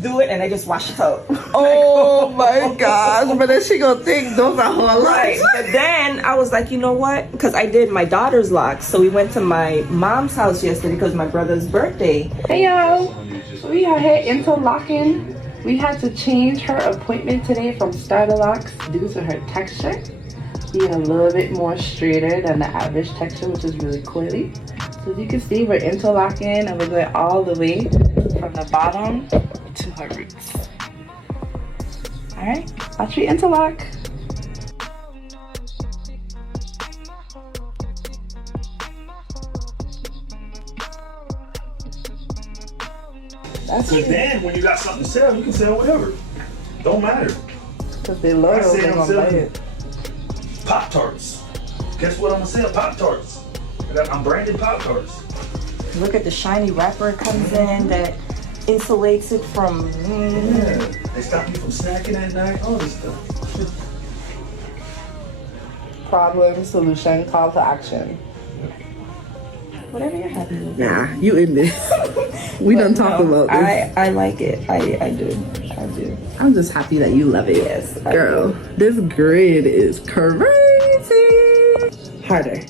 just do it and I just wash it out. Oh my gosh, but then she gonna think those are her locks. Right. But then I was like, you know what? Because I did my daughter's locks. So we went to my mom's house yesterday because my brother's birthday. Hey y'all, we are here interlocking. We had to change her appointment today from starter locks due to her texture being a little bit more straighter than the average texture, which is really coily. So as you can see, we're interlocking and we're going all the way from the bottom to her roots. All right, watch me interlock. Because then when you got something to sell, you can sell whatever. Don't matter. Because they love it, they're gonna buy it. Pop-Tarts. Guess what I'm gonna sell? Pop-Tarts. I'm branded Pop-Tarts. Look at the shiny wrapper it comes in that insulates it from... Yeah, they stop you from snacking at night, all this stuff. Problem, solution, call to action. Whatever you're happy with. Nah, you in this. We done talked about this. I like it. I do. I'm just happy that you love it. Yes, girl. This grid is crazy. Harder.